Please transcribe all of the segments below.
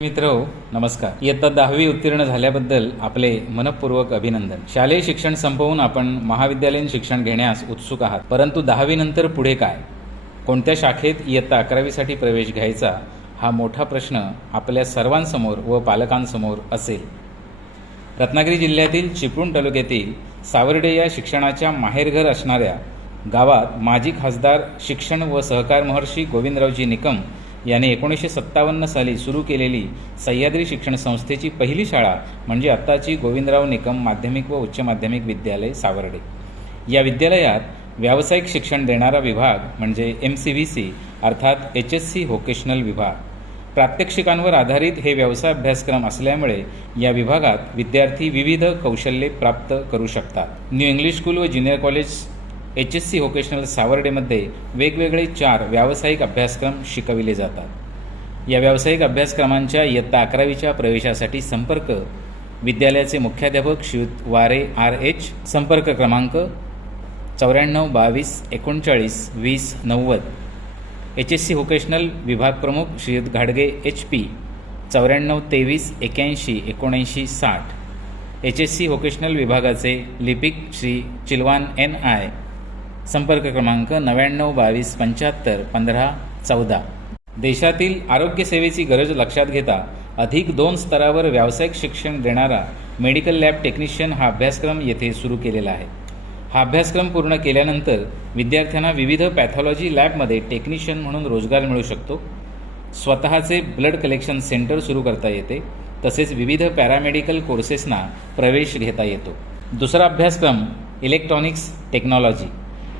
मित्र नमस्कार। इयत्ता 10वी उत्तीर्ण झाल्याबद्दल आपले मनपूर्वक अभिनंदन। शालेय शिक्षण संपवून आपण महाविद्यालयीन शिक्षण घेण्यास उत्सुक आहात, परंतु 10वी नंतर पुढे काय, कोणत्या शाखेत इयत्ता 11वी साठी प्रवेश घ्यायचा हा मोठा प्रश्न आपल्या सर्वांसमोर व पालकांसमोर असेल। रत्नागिरी जिल्ह्यातील चिपळूण तालुक्यातील सावर्डे या शिक्षणाच्या माहेरघर असणाऱ्या गावात माजी खासदार शिक्षण व सहकार महर्षी गोविंदरावजी निकम यांनी 1957 साली सुरू केलेली सह्याद्री शिक्षण संस्थेची पहिली शाळा म्हणजे आत्ताची गोविंदराव निकम माध्यमिक व उच्च माध्यमिक विद्यालय सावर्डे। या विद्यालयात व्यावसायिक शिक्षण देणारा विभाग म्हणजे MCVC अर्थात HSC व्होकेशनल विभाग, प्रात्यक्षिकांवर आधारित हे व्यवसाय अभ्यासक्रम असल्यामुळे या विभागात विद्यार्थी विविध कौशल्ये प्राप्त करू शकतात। न्यू इंग्लिश स्कूल व ज्युनियर कॉलेज HSC व्होकेशनल सावर्डेमध्ये वेगवेगळे 4 व्यावसायिक अभ्यासक्रम शिकविले जातात। या व्यावसायिक अभ्यासक्रमांच्या इयत्ता 11वीच्या प्रवेशासाठी संपर्क विद्यालयाचे मुख्याध्यापक श्रीयुत वारे RH, संपर्क क्रमांक 94 22 39 20 90, HSC व्होकेशनल विभाग प्रमुख श्रीयुत घाडगे HP 94 23 81 79 60, HSC व्होकेशनल विभागाचे लिपिक श्री चिलवान NI, संपर्क क्रमांक 99 22 75 15 14। देशातील आरोग्यसेवेची गरज लक्षात घेता अधिक 2 स्तरावर व्यावसायिक शिक्षण देणारा मेडिकल लॅब टेक्निशियन हा अभ्यासक्रम येथे सुरू केलेला आहे। हा अभ्यासक्रम पूर्ण केल्यानंतर विद्यार्थ्यांना विविध पॅथॉलॉजी लॅबमध्ये टेक्निशियन म्हणून रोजगार मिळू शकतो। स्वतःचे ब्लड कलेक्शन सेंटर सुरू करता येते, तसेच विविध पॅरामेडिकल कोर्सेसना प्रवेश घेता येतो। दुसरा अभ्यासक्रम इलेक्ट्रॉनिक्स टेक्नॉलॉजी।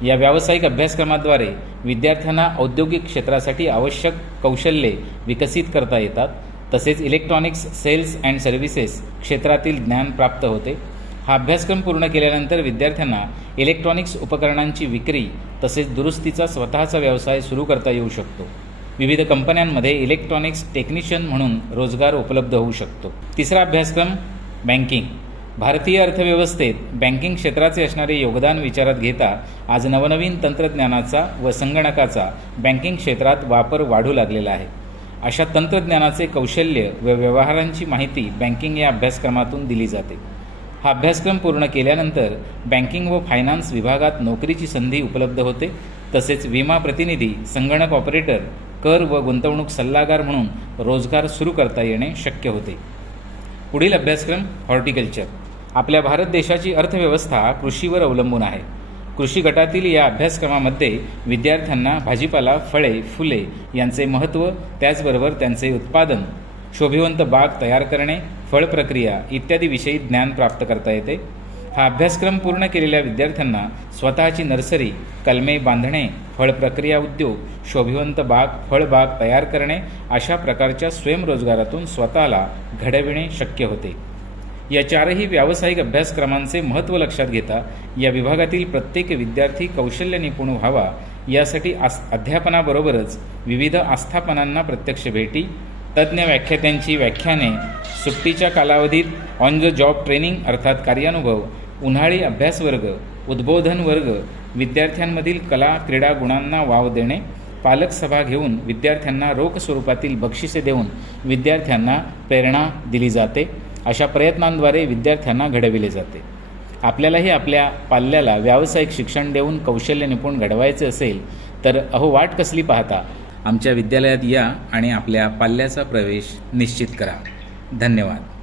या व्यावसायिक अभ्यासक्रमाद्वारे विद्यार्थ्यांना औद्योगिक क्षेत्रासाठी आवश्यक कौशल्ये विकसित करता येतात, तसेच इलेक्ट्रॉनिक्स सेल्स अँड सर्व्हिसेस क्षेत्रातील ज्ञान प्राप्त होते। हा अभ्यासक्रम पूर्ण केल्यानंतर विद्यार्थ्यांना इलेक्ट्रॉनिक्स उपकरणांची विक्री तसेच दुरुस्तीचा स्वतःचा व्यवसाय सुरू करता येऊ शकतो। विविध कंपन्यांमध्ये इलेक्ट्रॉनिक्स टेक्निशियन म्हणून रोजगार उपलब्ध होऊ शकतो। तिसरा अभ्यासक्रम बँकिंग। भारतीय अर्थव्यवस्थेत बँकिंग क्षेत्राचे असणारे योगदान विचारात घेता आज नवनवीन तंत्रज्ञानाचा व संगणकाचा बँकिंग क्षेत्रात वापर वाढू लागलेला आहे। अशा तंत्रज्ञानाचे कौशल्य व व्यवहारांची माहिती बँकिंग या अभ्यासक्रमातून दिली जाते। हा अभ्यासक्रम पूर्ण केल्यानंतर बँकिंग व फायनान्स विभागात नोकरीची संधी उपलब्ध होते, तसेच विमा प्रतिनिधी, संगणक ऑपरेटर, कर व गुंतवणूक सल्लागार म्हणून रोजगार सुरू करता येणे शक्य होते। पुढील अभ्यासक्रम हॉर्टिकल्चर। आपल्या भारत देशाची अर्थव्यवस्था कृषीवर अवलंबून आहे। कृषी गटातील या अभ्यासक्रमामध्ये विद्यार्थ्यांना भाजीपाला, फळे, फुले यांचे महत्त्व, त्याचबरोबर त्यांचे उत्पादन, शोभिवंत बाग तयार करणे, फळ प्रक्रिया इत्यादी विषयी ज्ञान प्राप्त करता येते। हा अभ्यासक्रम पूर्ण केलेल्या विद्यार्थ्यांना स्वतःची नर्सरी, कलमे बांधणे, फळ प्रक्रिया उद्योग, शोभिवंत बाग, फळबाग तयार करणे अशा प्रकारच्या स्वयंरोजगारातून स्वतःला घडविणे शक्य होते। या 4ही व्यावसायिक अभ्यासक्रमांचे महत्त्व लक्षात घेता या विभागातील प्रत्येक विद्यार्थी कौशल्य निपुण व्हावा यासाठी अध्यापनाबरोबरच विविध आस्थापनांना प्रत्यक्ष भेटी, तज्ज्ञ व्याख्यात्यांची व्याख्याने, सुट्टीच्या कालावधीत ऑन द जॉब ट्रेनिंग अर्थात कार्यानुभव, उन्हाळी अभ्यासवर्ग, उद्बोधन वर्ग, विद्यार्थ्यांमधील कला क्रीडा गुणांना वाव देणे, पालक सभा घेऊन विद्यार्थ्यांना रोख स्वरूपातील बक्षिसे देऊन विद्यार्थ्यांना प्रेरणा दिली जाते। अशा प्रयत्नांद्वारे विद्यार्थ्यांना घडविले जाते। आपल्यालाही आपल्या पाल्याला व्यावसायिक शिक्षण देऊन कौशल्य निपुण घडवायचे असेल तर वाट कसली पाहता, आमच्या विद्यालयात या आणि आपल्या पाल्याचा प्रवेश निश्चित करा। धन्यवाद।